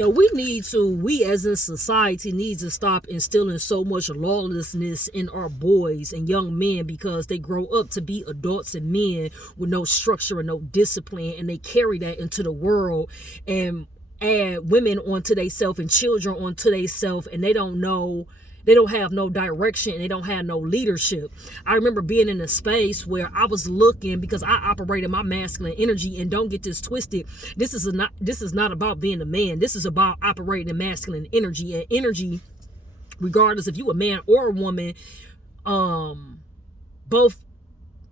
Yo, we as a society need to stop instilling so much lawlessness in our boys and young men, because they grow up to be adults and men with no structure and no discipline, and they carry that into the world and add women onto themselves and children onto themselves, and they don't have no direction, and they don't have no leadership. I remember being in a space where I was looking, because I operate in my masculine energy, and don't get this twisted. This is not about being a man. This is about operating in masculine energy. And energy, regardless if you a man or a woman, both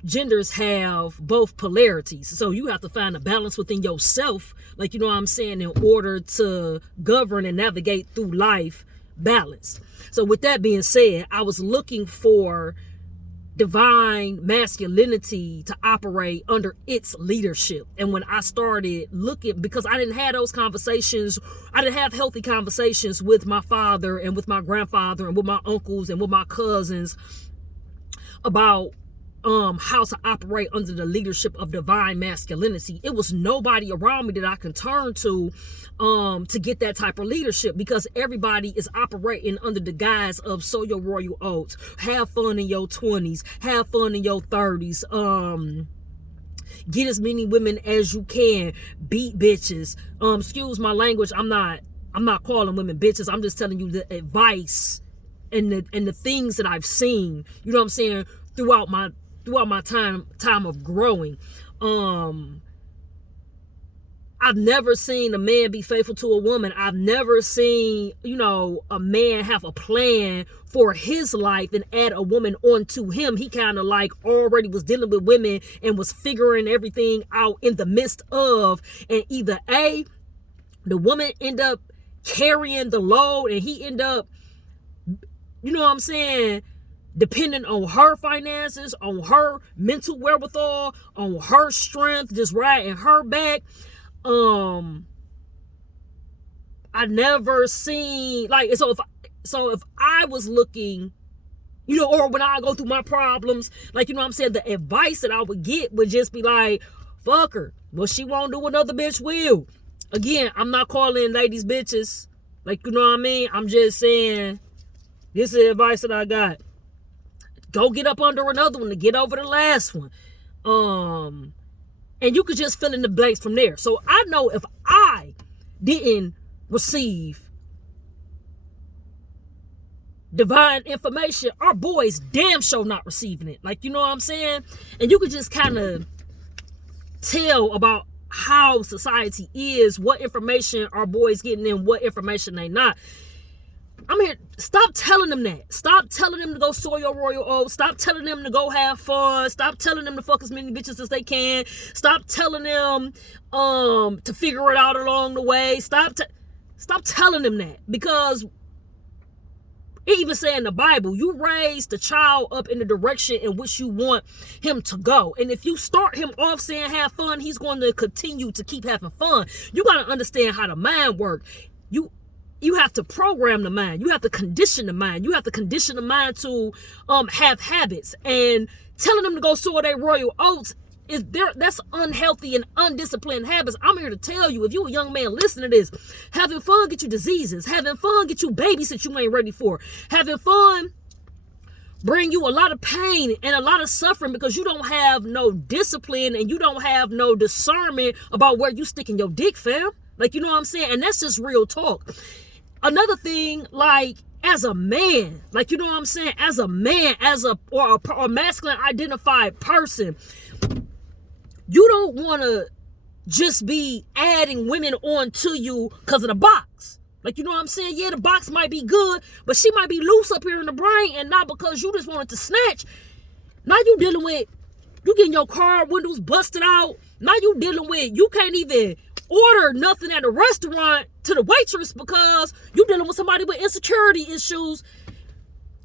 genders have both polarities. So you have to find a balance within yourself, like, you know what I'm saying, in order to govern and navigate through life balanced. So with that being said, I was looking for divine masculinity to operate under its leadership. And when I started looking, because I didn't have those conversations, I didn't have healthy conversations with my father and with my grandfather and with my uncles and with my cousins about how to operate under the leadership of divine masculinity. It was nobody around me that I can turn to get that type of leadership, because everybody is operating under the guise of sow your royal oats, have fun in your 20s, have fun in your 30s, get as many women as you can, beat bitches. Excuse my language, I'm not calling women bitches. I'm just telling you the advice and the things that I've seen, you know what I'm saying, throughout my time of growing. I've never seen a man be faithful to a woman. I've never seen, a man have a plan for his life and add a woman onto him. He kind of like already was dealing with women and was figuring everything out in the midst of, and either A, the woman end up carrying the load and he end up, you know what I'm saying, depending on her finances, on her mental wherewithal, on her strength, just riding her back. I never seen, like, so if I was looking, or when I go through my problems, like, you know what I'm saying, the advice that I would get would just be like, fuck her. What she won't do, another bitch will. Again, I'm not calling ladies bitches. Like, you know what I mean? I'm just saying, this is the advice that I got. Go get up under another one to get over the last one. And you could just fill in the blanks from there. So I know if I didn't receive divine information, our boys damn sure not receiving it. Like, you know what I'm saying? And you could just kind of tell about how society is, what information our boys getting and what information they not. I'm here. Stop telling them that. Stop telling them to go sow your royal oats. Stop telling them to go have fun. Stop telling them to fuck as many bitches as they can. Stop telling them to figure it out along the way. Stop telling them that, because it even say in the Bible, you raise the child up in the direction in which you want him to go. And if you start him off saying have fun, he's going to continue to keep having fun. You got to understand how the mind works. You have to program the mind. You have to condition the mind. You have to condition the mind to have habits. And telling them to go sow their royal oats, that's unhealthy and undisciplined habits. I'm here to tell you, if you a young man, listen to this. Having fun get you diseases. Having fun get you babies that you ain't ready for. Having fun bring you a lot of pain and a lot of suffering, because you don't have no discipline and you don't have no discernment about where you sticking your dick, fam. Like, you know what I'm saying? And that's just real talk. Another thing, like, as a man, like, you know what I'm saying? As a man, or a masculine identified person, you don't want to just be adding women onto you because of the box. Like, you know what I'm saying? Yeah, the box might be good, but she might be loose up here in the brain, and not because you just wanted to snatch. Now you dealing with, you getting your car windows busted out. Now you dealing with, you can't even order nothing at a restaurant to the waitress because you dealing with somebody with insecurity issues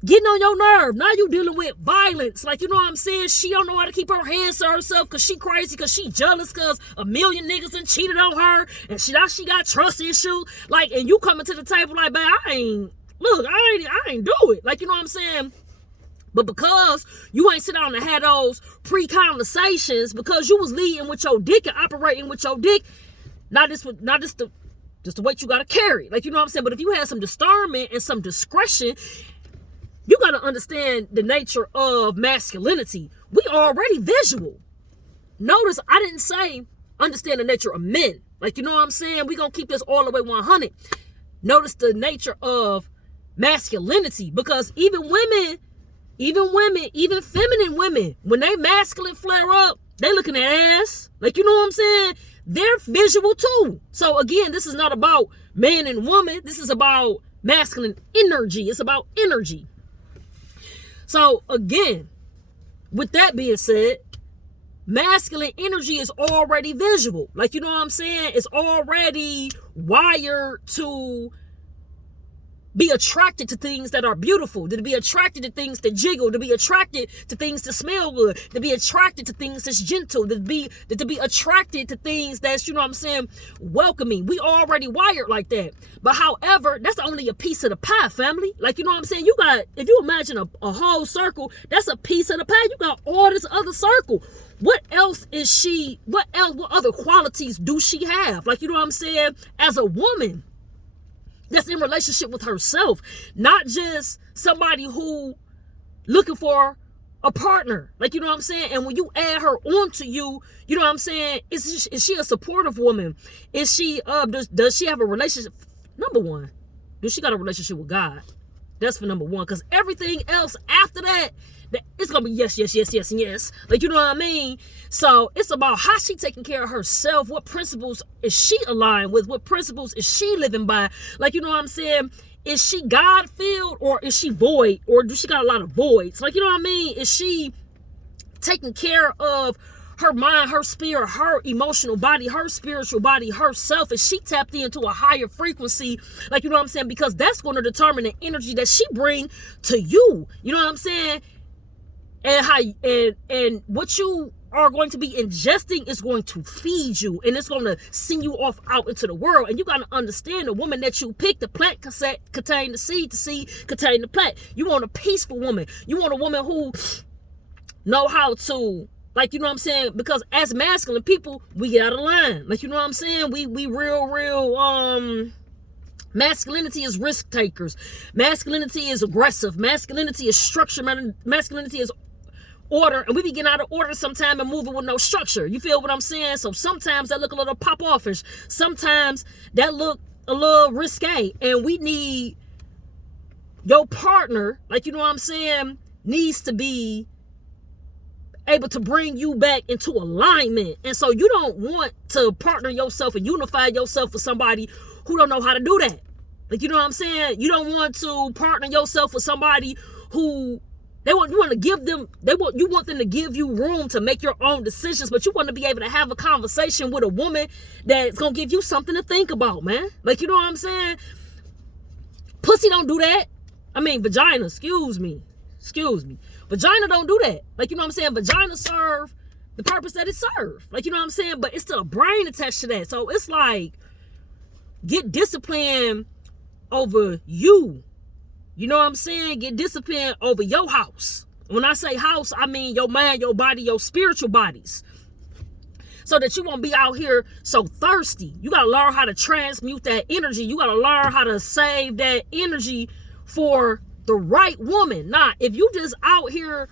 getting on your nerve. Now you dealing with violence. Like, you know what I'm saying? She don't know how to keep her hands to herself because she crazy, because she jealous because a million niggas done cheated on her, and she got trust issues. Like, and you coming to the table like, man, I ain't do it. Like, you know what I'm saying? But because you ain't sit down and had those pre-conversations, because you was leading with your dick and operating with your dick, not just the just the weight you got to carry. Like, you know what I'm saying? But if you have some discernment and some discretion, you got to understand the nature of masculinity. We already visual. Notice I didn't say understand the nature of men. Like, you know what I'm saying? We're going to keep this all the way 100. Notice the nature of masculinity, because even feminine women, when they masculine flare up, they looking at ass. Like, you know what I'm saying? They're visual too. So again, this is not about man and woman. This is about masculine energy. It's about energy. So again, with that being said, masculine energy is already visual. Like, you know what I'm saying? It's already wired to be attracted to things that are beautiful, to be attracted to things that jiggle, to be attracted to things that smell good, to be attracted to things that's gentle, to be attracted to things that's, you know what I'm saying, welcoming. We already wired like that. But however, that's only a piece of the pie, family. Like, you know what I'm saying? You got, if you imagine a whole circle, that's a piece of the pie. You got all this other circle. What else is she, what other qualities do she have? Like, you know what I'm saying? As a woman that's in relationship with herself, not just somebody who looking for a partner. Like, you know what I'm saying? And when you add her onto you, you know what I'm saying? Is she a supportive woman? Is she, does she have a relationship? Number one, does she got a relationship with God? That's for number one. Because everything else after that, it's going to be yes, yes, yes, yes, and yes. Like, you know what I mean? So it's about how she taking care of herself. What principles is she aligned with? What principles is she living by? Like, you know what I'm saying? Is she God-filled or is she void? Or do she got a lot of voids? Like, you know what I mean? Is she taking care of her mind, her spirit, her emotional body, her spiritual body, herself? Is she tapped into a higher frequency? Like, you know what I'm saying? Because that's going to determine the energy that she bring to you. You know what I'm saying? And how and what you are going to be ingesting is going to feed you, and it's going to send you off out into the world. And you got to understand, the woman that you pick, the plant contain the seed contain the plant. You want a peaceful woman. You want a woman who know how to, like, you know what I'm saying? Because as masculine people, we get out of line. Like, you know what I'm saying? We real masculinity is risk takers. Masculinity is aggressive. Masculinity is structure. Masculinity is order, and we be getting out of order sometime and moving with no structure. You feel what I'm saying? So sometimes that look a little pop offish. Sometimes that look a little risque, and we need your partner, like, you know what I'm saying, needs to be able to bring you back into alignment. And so you don't want to partner yourself and unify yourself with somebody who don't know how to do that. Like, you know what I'm saying? You don't want to partner yourself with somebody who you want them to give you room to make your own decisions, but you want to be able to have a conversation with a woman that's going to give you something to think about, man. Like, you know what I'm saying? Pussy don't do that. I mean, vagina, excuse me. Vagina don't do that. Like, you know what I'm saying? Vagina serve the purpose that it serve. Like, you know what I'm saying? But it's still a brain attached to that. So it's like, get discipline over you. You know what I'm saying? Get discipline over your house. When I say house, I mean your mind, your body, your spiritual bodies. So that you won't be out here so thirsty. You got to learn how to transmute that energy. You got to learn how to save that energy for the right woman. Nah, if you just out here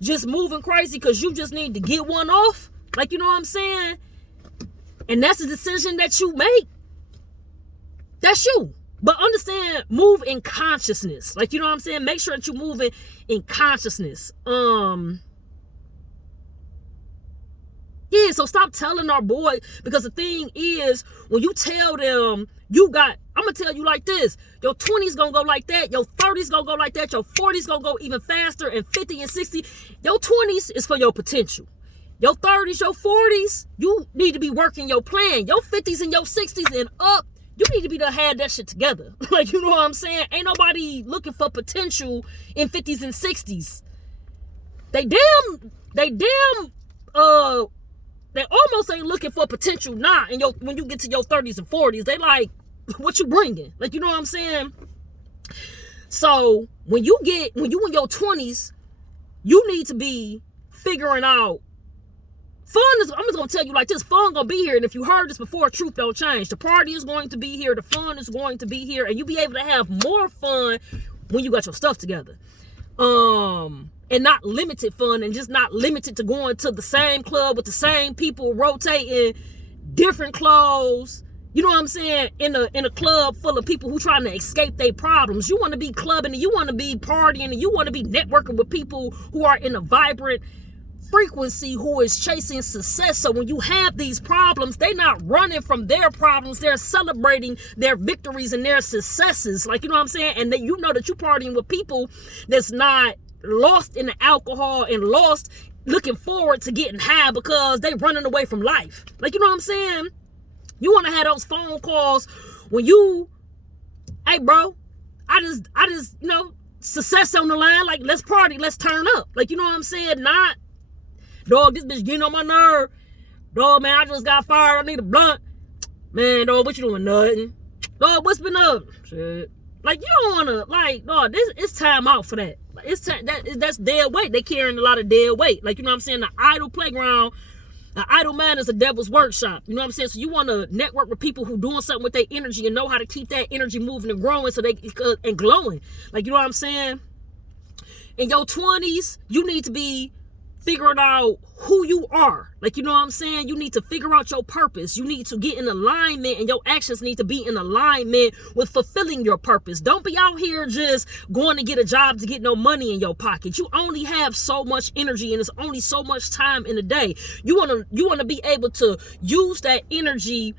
just moving crazy because you just need to get one off, like, you know what I'm saying? And that's a decision that you make. That's you. But understand, move in consciousness. Like, you know what I'm saying? Make sure that you're moving in consciousness. Yeah, so stop telling our boy, because the thing is, when you tell them I'm going to tell you like this, your 20s going to go like that, your 30s going to go like that, your 40s going to go even faster, and 50 and 60. Your 20s is for your potential. Your 30s, your 40s, you need to be working your plan. Your 50s and your 60s and up, you need to be to have that shit together. Like, you know what I'm saying? Ain't nobody looking for potential in 50s and 60s. They almost ain't looking for potential now. And when you get to your 30s and 40s, they like, what you bringing? Like, you know what I'm saying? So when you in your 20s, you need to be figuring out Fun is, I'm just going to tell you like this, fun going to be here. And if you heard this before, truth don't change. The party is going to be here. The fun is going to be here. And you'll be able to have more fun when you got your stuff together. And not limited fun, and just not limited to going to the same club with the same people, rotating different clothes. You know what I'm saying? In a club full of people who trying to escape their problems. You want to be clubbing, and you want to be partying, and you want to be networking with people who are in a vibrant frequency, who is chasing success. So when you have these problems, they're not running from their problems. They're celebrating their victories and their successes. Like, you know what I'm saying? And then you know that you're partying with people that's not lost in the alcohol and lost looking forward to getting high because they running away from life. Like, you know what I'm saying? You want to have those phone calls when you, hey bro, I just, you know, success on the line. Like, let's party, let's turn up. Like, you know what I'm saying? Not, dog, this bitch getting on my nerve. Dog, man, I just got fired. I need a blunt. Man, dog, what you doing? Nothing. Dog, what's been up? Shit. Like, you don't want to, like, dog, it's time out for that. Like, it's time, that's dead weight. They carrying a lot of dead weight. Like, you know what I'm saying? The idle playground, the idle man is a devil's workshop. You know what I'm saying? So you want to network with people who doing something with their energy and know how to keep that energy moving and growing so they and glowing. Like, you know what I'm saying? In your 20s, you need to be figuring out who you are. Like, you know what I'm saying? You need to figure out your purpose. You need to get in alignment, and your actions need to be in alignment with fulfilling your purpose. Don't be out here just going to get a job to get no money in your pocket. You only have so much energy, and it's only so much time in a day. You want to be able to use that energy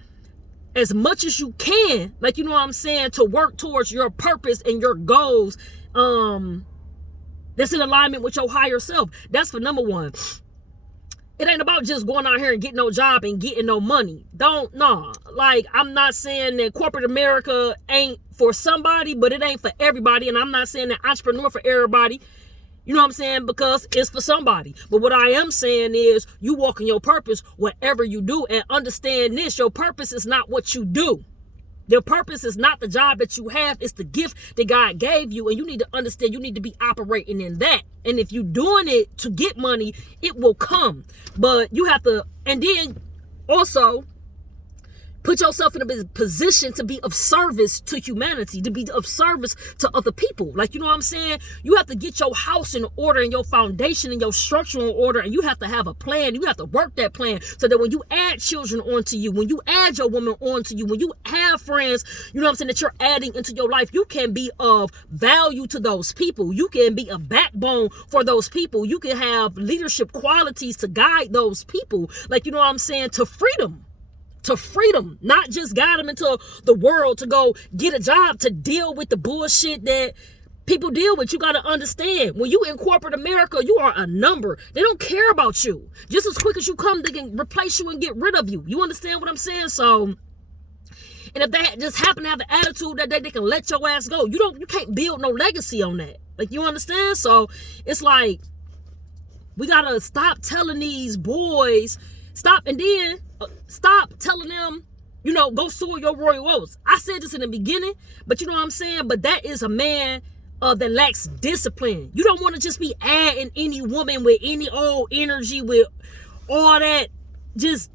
as much as you can, like, you know what I'm saying, to work towards your purpose and your goals. That's in alignment with your higher self. That's for number one. It ain't about just going out here and getting no job and getting no money. Like, I'm not saying that corporate America ain't for somebody, but it ain't for everybody. And I'm not saying that entrepreneur for everybody. You know what I'm saying? Because it's for somebody. But what I am saying is you walk in your purpose, whatever you do, and understand this. Your purpose is not what you do. Your purpose is not the job that you have. It's the gift that God gave you. And you need to understand you need to be operating in that. And if you're doing it to get money, it will come. But you have to, and then also put yourself in a position to be of service to humanity, to be of service to other people. Like, you know what I'm saying? You have to get your house in order and your foundation and your structure in order. And you have to have a plan. You have to work that plan so that when you add children onto you, when you add your woman onto you, when you have friends, you know what I'm saying, that you're adding into your life, you can be of value to those people. You can be a backbone for those people. You can have leadership qualities to guide those people. Like, you know what I'm saying? To freedom. To freedom, not just guide them into the world to go get a job, to deal with the bullshit that people deal with. You got to understand, when you in corporate America, you are a number. They don't care about you. Just as quick as you come, they can replace you and get rid of you. You understand what I'm saying? So, and if they just happen to have the attitude that they can let your ass go, you can't build no legacy on that. Like, you understand? So it's like, we got to stop telling these boys, stop telling them, you know, go soar your royal oats. I said this in the beginning, but you know what I'm saying? But that is a man that lacks discipline. You don't want to just be adding any woman with any old energy, with all that just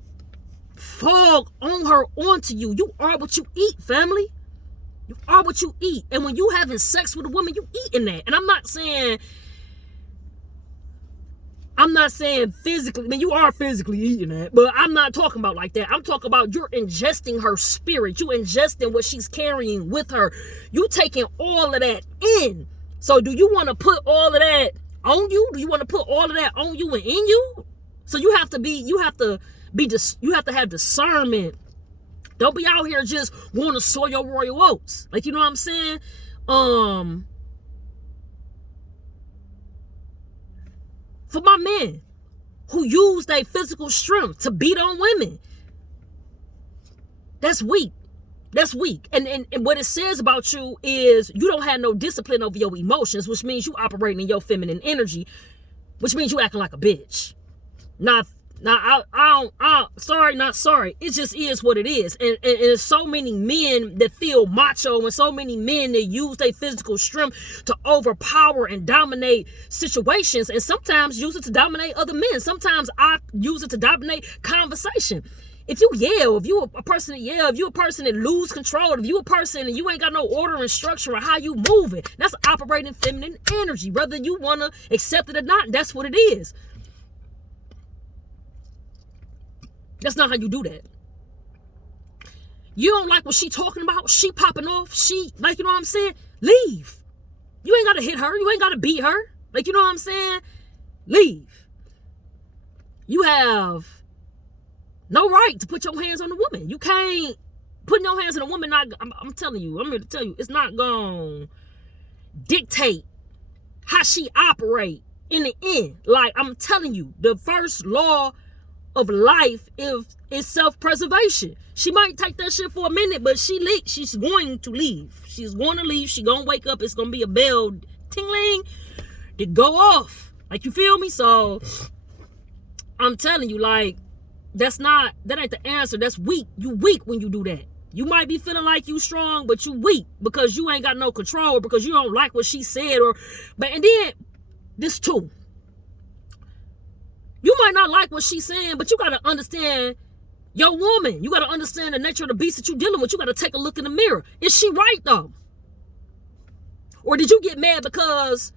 fog on her onto you. You are what you eat, family. You are what you eat. And when you having sex with a woman, you eating that. And I'm not saying physically, I mean, you are physically eating that, but I'm not talking about like that. I'm talking about you're ingesting her spirit. You ingesting what she's carrying with her. You taking all of that in. So do you want to put all of that on you? Do you want to put all of that on you and in you? So you have to have discernment. Don't be out here just want to sow your royal oats. Like, you know what I'm saying? For my men who use their physical strength to beat on women, that's weak. That's weak. And what it says about you is you don't have no discipline over your emotions, which means you operating in your feminine energy, which means you acting like a bitch. Now, Now, sorry, not sorry. It just is what it is. And there's so many men that feel macho and so many men that use their physical strength to overpower and dominate situations, and sometimes use it to dominate other men. Sometimes I use it to dominate conversation. If you yell, if you a person that yell, if you a person that lose control, if you a person and you ain't got no order and structure of how you move it, that's operating feminine energy. Whether you want to accept it or not, that's what it is. That's not how you do that. You don't like what she talking about? She popping off? She, like, you know what I'm saying? Leave. You ain't got to hit her. You ain't got to beat her. Like, you know what I'm saying? Leave. You have no right to put your hands on a woman. You can't put your hands on a woman. I'm telling you, I'm here to tell you, it's not going to dictate how she operate in the end. Like, I'm telling you, the first law of life is self-preservation. She might take that shit for a minute, but she's going to leave. She's going to leave. She's going to wake up. It's going to be a bell tingling to go off. Like, you feel me? So I'm telling you, like, that ain't the answer. That's weak. You weak when you do that. You might be feeling like you strong, but you weak because you ain't got no control, because you don't like what she said, and then this too. You might not like what she's saying, but you got to understand your woman. You got to understand the nature of the beast that you're dealing with. You got to take a look in the mirror. Is she right, though? Or did you get mad because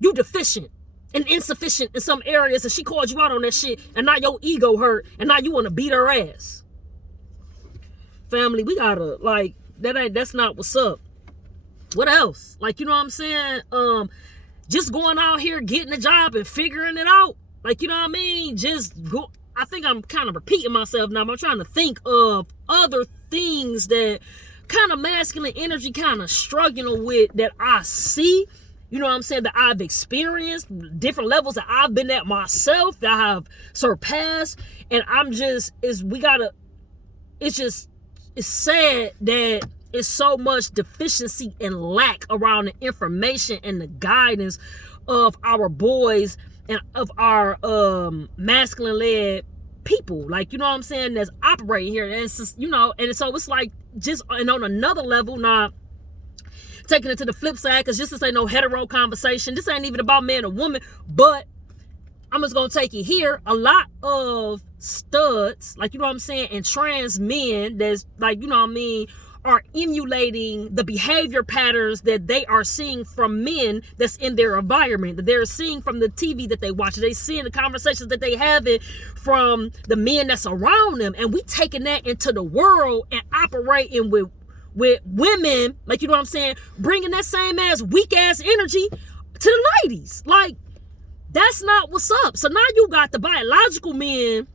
you deficient and insufficient in some areas and she called you out on that shit and now your ego hurt and now you want to beat her ass? Family, we got to, like, that's not what's up. What else? Like, you know what I'm saying? Just going out here, getting a job and figuring it out. Like, you know what I mean? Just go. I think I'm kind of repeating myself now. I'm trying to think of other things that kind of masculine energy kind of struggling with that I see. You know what I'm saying? That I've experienced, different levels that I've been at myself, that I have surpassed. And it's sad that it's so much deficiency and lack around the information and the guidance of our boys and of our masculine led people, like, you know what I'm saying, that's operating here. And it's just, you know, and so it's like, just, and on another level, not taking it to the flip side, because this ain't no hetero conversation. This ain't even about man or woman, but I'm just gonna take it here. A lot of studs, like, you know what I'm saying, and trans men that's, like, you know what I mean, are emulating the behavior patterns that they are seeing from men that's in their environment, that they're seeing from the TV that they watch, they seeing the conversations that they having from the men that's around them, and we taking that into the world and operating with women, like, you know what I'm saying, bringing that same ass weak ass energy to the ladies. Like, that's not what's up. So now you got the biological men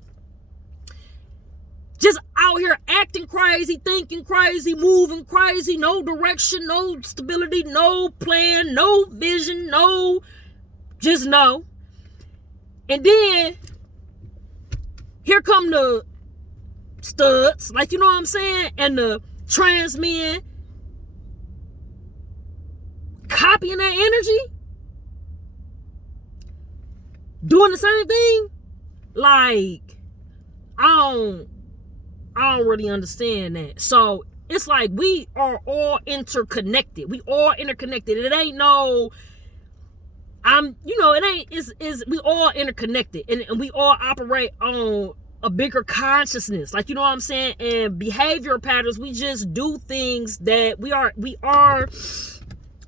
just out here acting crazy, thinking crazy, moving crazy, no direction, no stability, no plan, no vision, just no. And then here come the studs, like, you know what I'm saying, and the trans men copying that energy, doing the same thing. Like, I don't really understand that. So it's like we are all interconnected. We all interconnected. It ain't no, we all interconnected, and we all operate on a bigger consciousness. Like, you know what I'm saying? And behavior patterns, we just do things that we are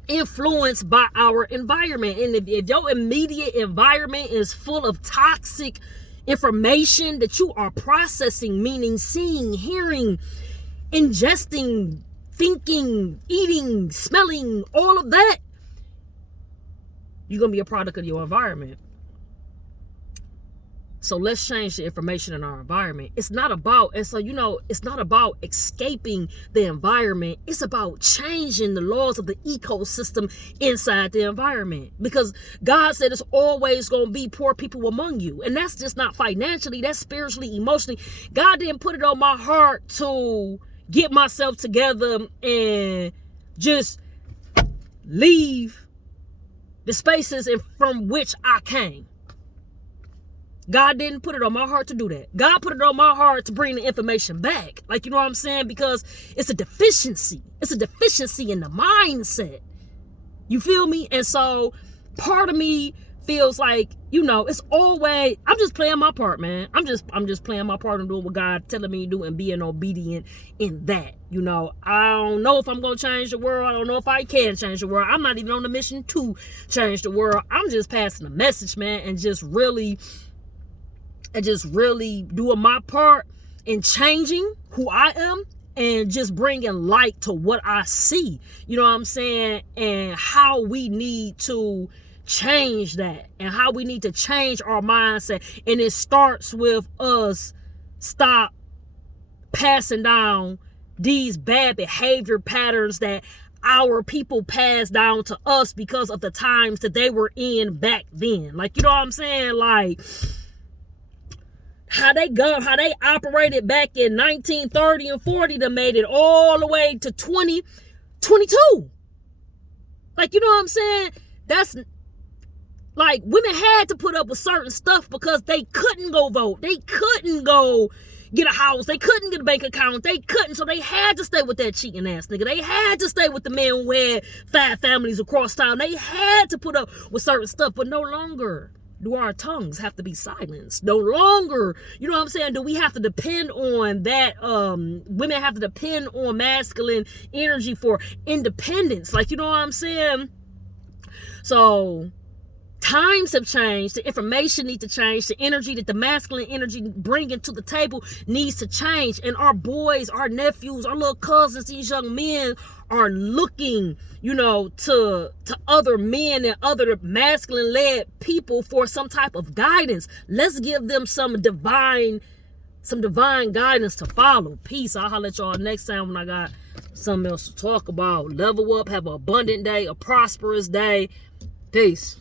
influenced by our environment. And if your immediate environment is full of toxic information that you are processing, meaning seeing, hearing, ingesting, thinking, eating, smelling, all of that, you're gonna be a product of your environment. So let's change the information in our environment. It's not about escaping the environment. It's about changing the laws of the ecosystem inside the environment. Because God said it's always going to be poor people among you. And that's just not financially, that's spiritually, emotionally. God didn't put it on my heart to get myself together and just leave the spaces from which I came. God didn't put it on my heart to do that. God put it on my heart to bring the information back. Like, you know what I'm saying? Because it's a deficiency. It's a deficiency in the mindset. You feel me? And so part of me feels like, you know, it's always, I'm just playing my part, man. I'm just playing my part and doing what God telling me to do and being obedient in that. You know, I don't know if I'm going to change the world. I don't know if I can change the world. I'm not even on the mission to change the world. I'm just passing a message, man, and just really doing my part in changing who I am and just bringing light to what I see. You know what I'm saying? And how we need to change that and how we need to change our mindset. And it starts with us stop passing down these bad behavior patterns that our people passed down to us because of the times that they were in back then. Like, you know what I'm saying? Like, how they operated back in 1930 and 40 that made it all the way to 2022. Like, you know what I'm saying? That's like, women had to put up with certain stuff because they couldn't go vote. They couldn't go get a house. They couldn't get a bank account. They couldn't. So they had to stay with that cheating ass nigga. They had to stay with the man who had 5 families across town. They had to put up with certain stuff, but no longer do our tongues have to be silenced. No longer, you know what I'm saying, do we have to depend on that, women have to depend on masculine energy for independence. Like, you know what I'm saying? So times have changed. The information needs to change. The energy that the masculine energy bringing to the table needs to change. And our boys, our nephews, our little cousins, these young men are looking, you know, to other men and other masculine-led people for some type of guidance. Let's give them some divine guidance to follow. Peace. I'll holler at y'all next time when I got something else to talk about. Level up. Have an abundant day. A prosperous day. Peace.